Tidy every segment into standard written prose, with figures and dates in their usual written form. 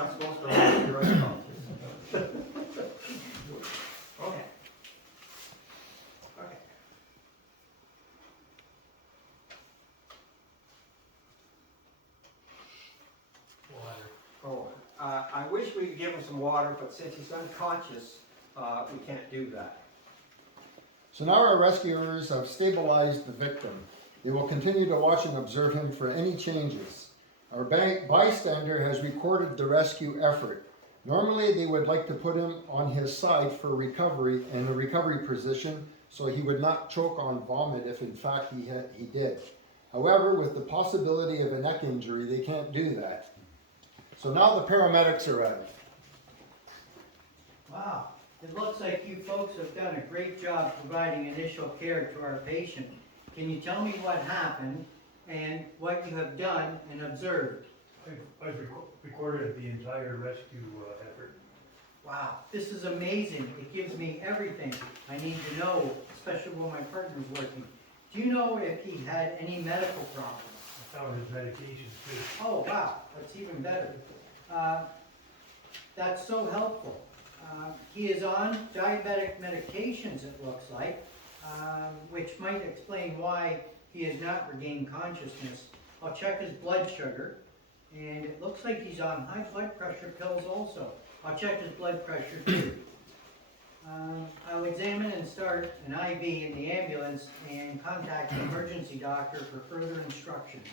not supposed to hold your right mouth. Okay. Okay. Oh, I wish we could give him some water, but since he's unconscious, we can't do that. So now our rescuers have stabilized the victim. They will continue to watch and observe him for any changes. Our bystander has recorded the rescue effort. Normally they would like to put him on his side for recovery in a recovery position so he would not choke on vomit if in fact he did. However, with the possibility of a neck injury, they can't do that. So now the paramedics arrive. Wow, it looks like you folks have done a great job providing initial care to our patient. Can you tell me what happened and what you have done and observed? I've recorded the entire rescue effort. Wow, this is amazing. It gives me everything I need to know, especially when my partner's working. Do you know if he had any medical problems? I found his medications too. Oh, wow, that's even better. That's so helpful. He is on diabetic medications, it looks like, which might explain why he has not regained consciousness. I'll check his blood sugar, and it looks like he's on high blood pressure pills also. I'll check his blood pressure too. I'll examine and start an IV in the ambulance and contact the emergency doctor for further instructions.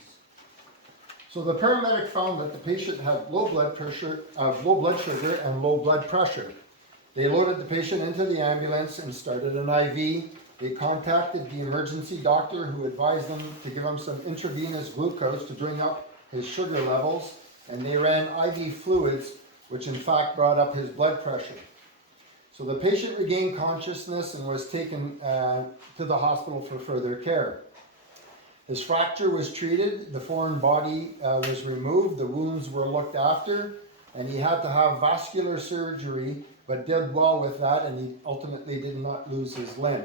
So the paramedic found that the patient had low blood sugar and low blood pressure. They loaded the patient into the ambulance and started an IV. They contacted the emergency doctor who advised them to give him some intravenous glucose to bring up his sugar levels, and they ran IV fluids, which in fact brought up his blood pressure. So the patient regained consciousness and was taken to the hospital for further care. His fracture was treated, the foreign body was removed, the wounds were looked after, and he had to have vascular surgery, but did well with that, and he ultimately did not lose his limb.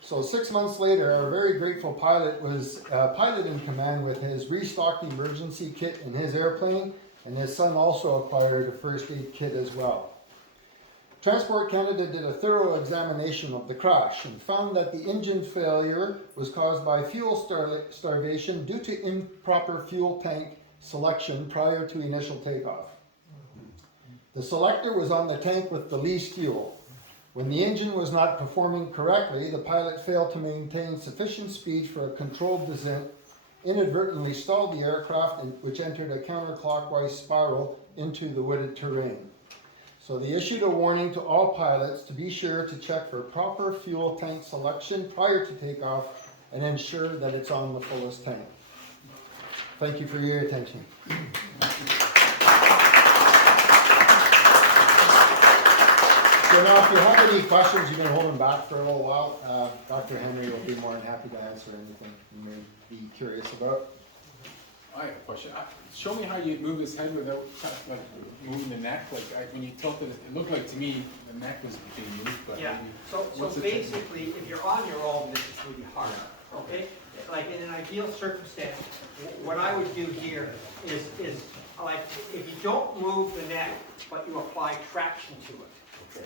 So 6 months later, our very grateful pilot was pilot in command with his restocked emergency kit in his airplane, and his son also acquired a first aid kit as well. Transport Canada did a thorough examination of the crash and found that the engine failure was caused by fuel starvation due to improper fuel tank selection prior to initial takeoff. The selector was on the tank with the least fuel. When the engine was not performing correctly, the pilot failed to maintain sufficient speed for a controlled descent, inadvertently stalled the aircraft, which entered a counterclockwise spiral into the wooded terrain. So they issued a warning to all pilots to be sure to check for proper fuel tank selection prior to takeoff and ensure that it's on the fullest tank. Thank you for your attention. So now if you have any questions, you can hold them back for a little while. Dr. Henry will be more than happy to answer anything you may be curious about. I have a question. Show me how you move his head without like moving the neck. Like when you tilted it, it looked like to me the neck was being moved. But Yeah, maybe, so what's the basically, if you're on your own, this is really hard, okay? Like in an ideal circumstance, what I would do here is like, if you don't move the neck, but you apply traction to it,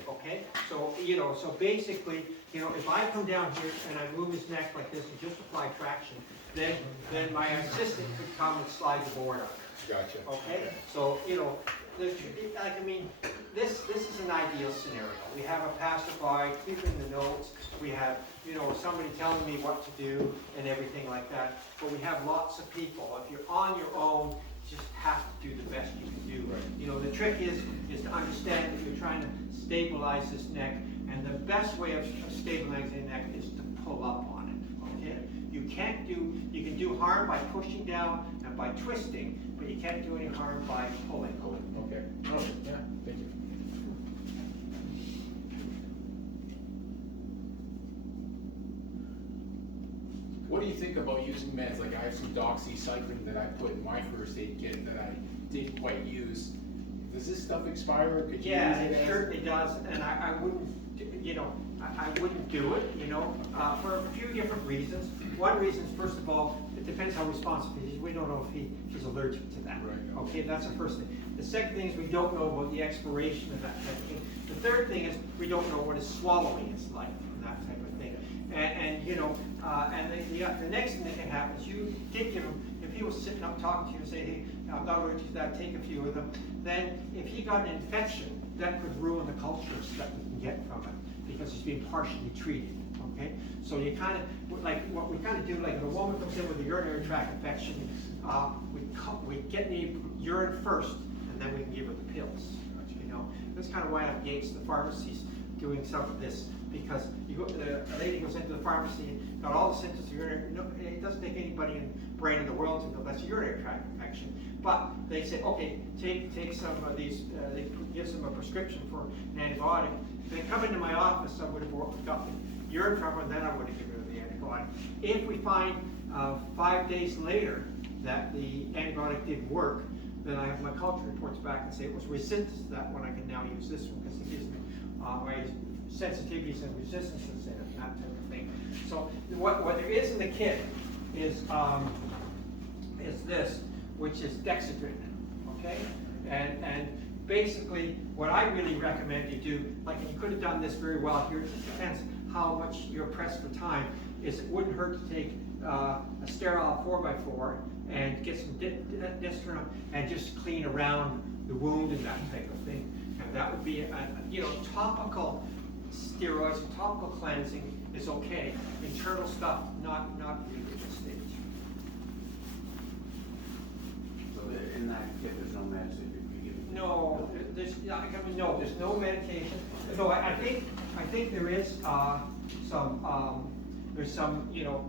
okay? So, so basically, if I come down here and I move his neck like this and just apply traction, then my assistant could come and slide the board on there. Gotcha. Okay, so, this is an ideal scenario. We have a passerby keeping the notes, we have, somebody telling me what to do and everything like that, but we have lots of people. If you're on your own, you just have to do the best you can do. Right. The trick is to understand that you're trying to stabilize this neck, and the best way of stabilizing the neck is to pull up on it, okay? You can do harm by pushing down and by twisting, but you can't do any harm by pulling. Okay. Oh, yeah. Thank you. What do you think about using meds? Like I have some doxycycline that I put in my first aid kit that I didn't quite use. Does this stuff expire? Could you Yeah, use it it as- certainly does, and I wouldn't, I wouldn't do it, for a few different reasons. One reason is, first of all, it depends how responsive he is. We don't know if he's allergic to that. Right, Okay, that's the first thing. The second thing is we don't know about the expiration of that type of thing. The third thing is we don't know what his swallowing is like, and that type of thing. And you know, and the next thing that can happen is you did give him, if he was sitting up talking to you and say, hey, I'm not allergic to that, take a few of them, then if he got an infection, that could ruin the cultures that we can get from it, because it's being partially treated, okay? So you kind of, like, what we kind of do, like if a woman comes in with a urinary tract infection, we get the urine first, and then we can give her the pills, you know? That's kind of why I'm against the pharmacies doing some of this, because you go, a lady goes into the pharmacy, got all the symptoms of urinary, no, it doesn't take anybody in the brain in the world to know that's a urinary tract infection. But they say, okay, take some of these, they gives them a prescription for an antibiotic. If they come into my office, I would have got the urine from her, and then I would have given her the antibiotic. If we find 5 days later that the antibiotic didn't work, then I have my culture reports back and say it was resistant to that one, I can now use this one, because it gives me my sensitivities and resistances in it, and that type of thing. So what there is in the kit is this, which is Dexedrine, okay? And basically, what I really recommend you do, like, and you could have done this very well here, it just depends how much you're pressed for time, is it wouldn't hurt to take a sterile 4x4 and get some Dexedrine and just clean around the wound and that type of thing. And that would be, you know, topical steroids and topical cleansing is okay. Internal stuff, not really at this stage. In that kit, there's no meds that you'd be giving? No, there's no medication. No, I think there is some, you know,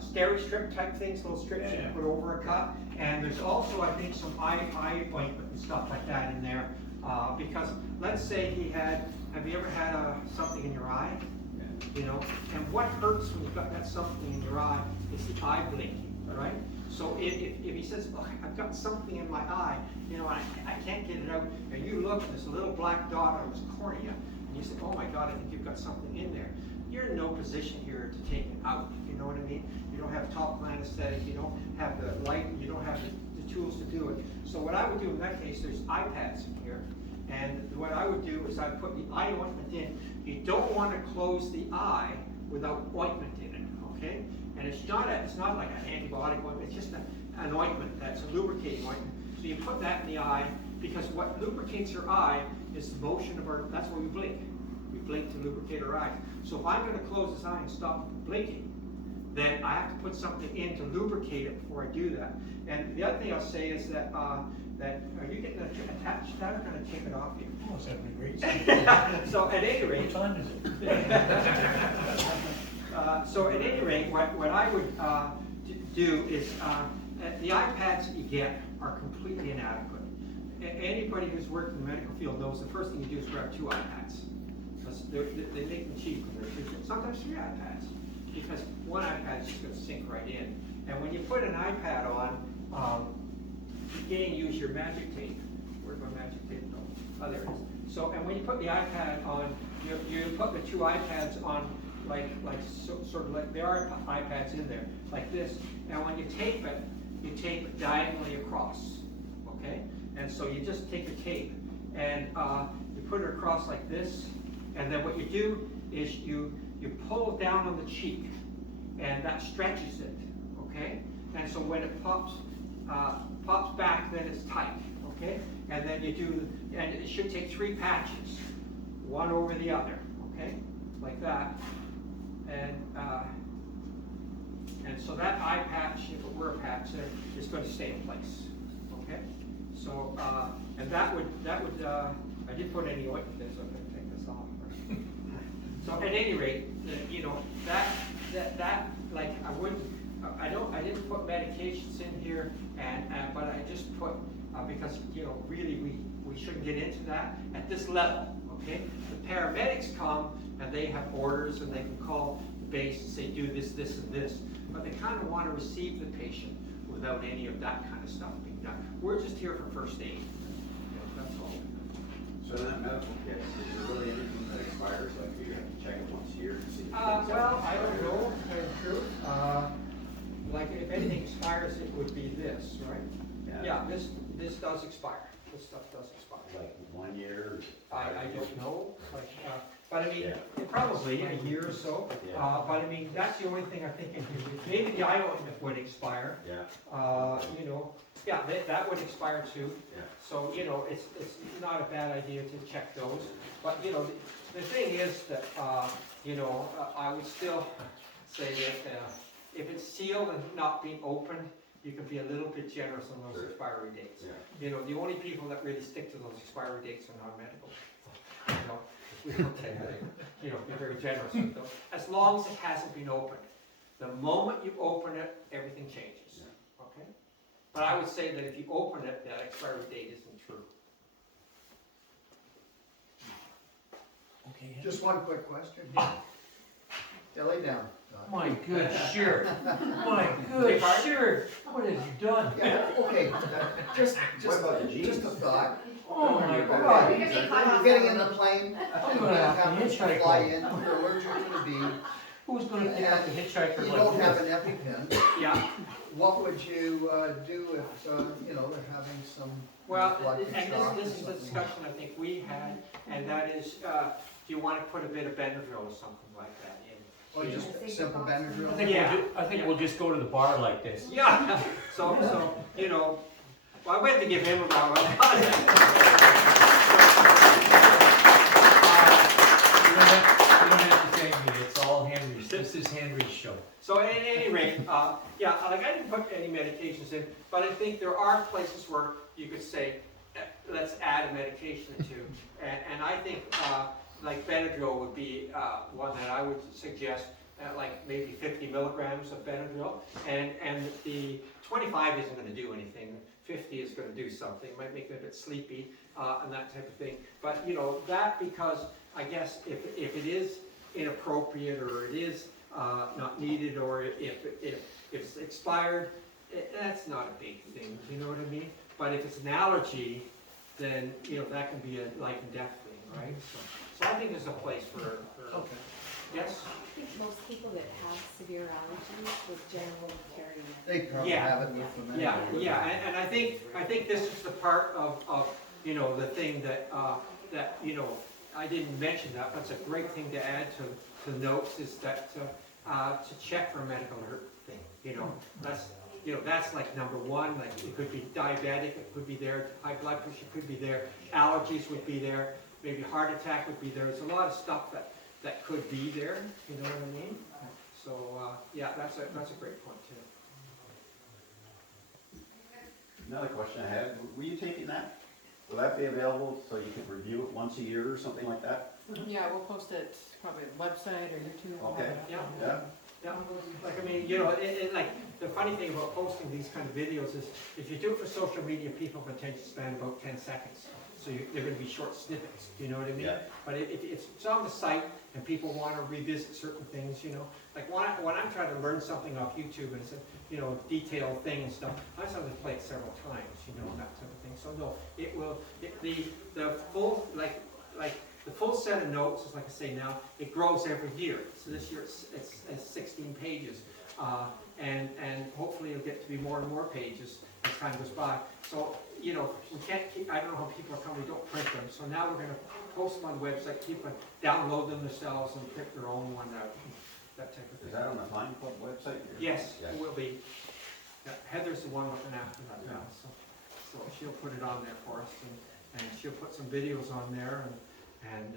steri strip type things, little strips you can put over a cut, and there's also, I think, some eye ointment and stuff like that in there, because let's say he had, have you ever had something in your eye? You know, and what hurts when you've got that something in your eye is the eye blinking, right? So if he says, oh, I've got something in my eye, you know, I can't get it out, and you look, and there's a little black dot on his cornea, and you say, oh my God, I think you've got something in there. You're in no position here to take it out, you know what I mean? You don't have topical anesthetic, you don't have the light, you don't have the tools to do it. So what I would do in that case, there's iPads in here, and what I would do is I'd put the eye ointment in. You don't want to close the eye without ointment in it, okay? And it's not like an antibiotic ointment, it's just an ointment that's a lubricating ointment. So you put that in the eye, because what lubricates your eye is the motion of our, that's why we blink. We blink to lubricate our eyes. So if I'm going to close this eye and stop blinking, then I have to put something in to lubricate it before I do that. And the other thing I'll say is that, are you getting attached to that, or going to take it off you? Oh, is that great? So at any rate, What time is it? so at any rate, what I would do is, the iPads that you get are completely inadequate. Anybody who's worked in the medical field knows the first thing you do is grab 2 iPads. Because they make them cheap, and they're cheap. Sometimes 3 iPads, because one iPad is just going to sink right in. And when you put an iPad on, you can't use your magic tape. Where's my magic tape? Oh, there it is. So, and when you put the iPad on, you put the 2 iPads on sort of like, there are iPads in there, like this. And when you tape it diagonally across, okay? And so you just take the tape and you put it across like this, and then what you do is you pull down on the cheek, and that stretches it, okay? And so when it pops back, then it's tight, okay? And then you do, and it should take 3 patches, one over the other, okay? Like that. And so that eye patch, if it were a patch there, is going to stay in place, okay? So, and that would, I didn't put any ointment in, so I'm going to take this off. So at any rate, you know, that like I didn't put medications in here, but I just put, because, you know, really we shouldn't get into that at this level, okay? The paramedics come and they have orders and they can call the base and say do this, this, and this, but they kind of want to receive the patient without any of that kind of stuff being done. We're just here for first aid. That's all. So in that medical kit, is there really anything that expires, like you have to check it once a year to see? Well, I don't know, to tell you the truth. Like if anything expires, it would be this, right? Yeah, this, this does expire, this stuff does expire. Like 1 year? I don't know, like, but I mean, Yeah. probably a year or so. Yeah. But I mean, that's the only thing I'm thinking, maybe the eye ointment would expire, Yeah, you know, yeah, that would expire too. yeah. So, you know, it's not a bad idea to check those, but, you know, the thing is that, you know, I would still say that, if it's sealed and not being opened, you can be a little bit generous on those Sure. expiry dates. Yeah. You know, the only people that really stick to those expiry dates are non-medical. You know, we don't tend to, you know, be very generous with those, as long as it hasn't been opened. The moment you open it, everything changes, okay? But I would say that if you open it, that expiry date isn't true. Okay. Just one quick question. Yeah, lay down. My good shirt. My good shirt. What have you done? Yeah, okay, just, What about the just jeans? a thought. Oh my You're God. getting in the plane, I'm you gonna have happen to to fly hitchhike. in, you're allergic to the bee, Who's gonna pick up the hitchhiker you like don't have this? an EpiPen. Yeah, What would you do if, you know, they're having some well, anaphylactic and shock or this is the something? discussion I think we had, and that is, do you wanna put a bit of Benadryl or something like that in? Or just simple Benadryl? I think we'll just go to the bar like this. Yeah, so, you know, well, I went to give him a round of You don't have to thank me, it's all Henry's, this is Henry's show. So at any rate, yeah, like I didn't put any medications in, but I think there are places where you could say, let's add a medication or two. And I think, like Benadryl would be, one that I would suggest, like maybe 50 milligrams of Benadryl. And the 25 isn't gonna do anything, 50 is gonna do something, might make me a bit sleepy, and that type of thing. But, you know, that because, I guess, if it is inappropriate, or it is, not needed, or if it's expired, that's not a big thing, you know what I mean? But if it's an allergy, then, you know, that can be a life and death thing, right? So I think there's a place for Okay. yes? I think most people that have severe allergies would generally carry it. They probably Yeah. have it with them Yeah, anyway. yeah, and I think this is the part of, you know, the thing that, that, you know, I didn't mention that, but it's a great thing to add to the notes, is that, to check for a medical alert thing, you know, that's like number one, like it could be diabetic, it could be there, high blood pressure could be there, allergies would be there, maybe heart attack would be there, there's a lot of stuff that could be there, you know what I mean? So, yeah, that's a great point too. Another question I had, were you taking that? Will that be available so you could review it once a year or something like that? Yeah, we'll post it probably on the website or YouTube. or Okay. whatever. Yeah. Yeah? Yeah, like, I mean, you know, like, the funny thing about posting these kind of videos is, if you do it for social media, people have a tendency to spend about 10 seconds. So they're gonna be short snippets, do you know what I mean? Yeah. But if it's on the site, and people wanna revisit certain things, you know, like when I'm trying to learn something off YouTube, and it's a, you know, detailed thing and stuff, I sometimes play it several times, you know, and that type of thing. So no, it will, the full, like, the full set of notes is, like I say now, it grows every year. So this year it's 16 pages. And hopefully it'll get to be more and more pages as time goes by. So, you know, we can't keep, I don't know how people are coming, we don't print them. So now we're gonna post them on the website, people download them themselves and print their own one out, that type of Is thing. that on the Pine Club website? Yes, Yeah. it will be. Yeah, Heather's the one looking after that now, so she'll put it on there for us, and she'll put some videos on there, and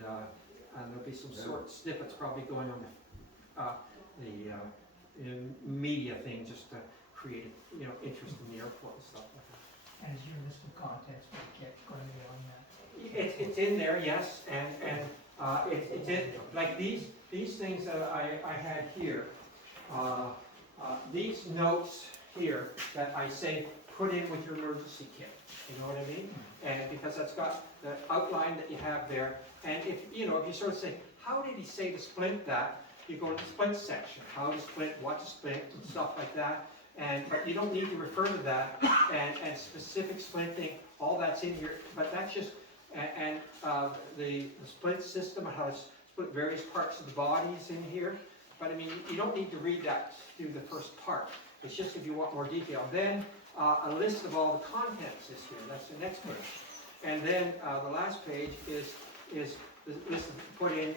there'll be some short snippets probably going on the media thing, just to create, you know, interest in the airport and stuff like that. As your list of contacts would get going to be on that. It's in there, yes, and it's in, like these things that I had here, these notes here that I say, put in with your emergency kit, you know what I mean? And because that's got the outline that you have there, and if, you know, if you sort of say, how did he say to splint that? You go to the splint section, how to splint, what to splint, and stuff like that. But you don't need to refer to that, and specific splinting, all that's in here, but that's just, the splint system, how to split various parts of the body is in here. But I mean, you don't need to read that through the first part. It's just if you want more detail. Then, a list of all the contents this year, that's the next page. And then, the last page is the list, put in,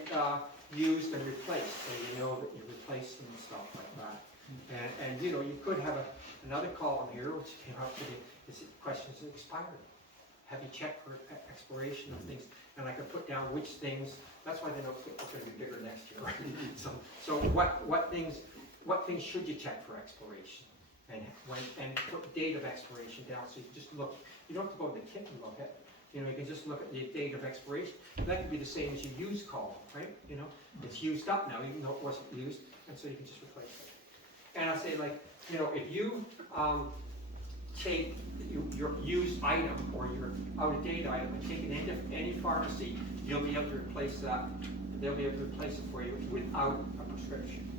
used and replaced, so you know that you're replacing and stuff like that. And you know, you could have another column here, which came up to the questions that expired. Have you checked for expiration of things? And I could put down which things, that's why the notes are gonna be bigger next year, right? So what things should you check for expiration? And put date of expiration down, so you can just look, you don't have to go to the kit and look at, you know, you can just look at the date of expiration. That could be the same as your used column, right? You know, it's used up now, even though it wasn't used, and so you can just replace it. And I say, like, you know, if you take your used item or your out-of-date item and take it into any pharmacy, you'll be able to replace that. They'll be able to replace it for you without a prescription.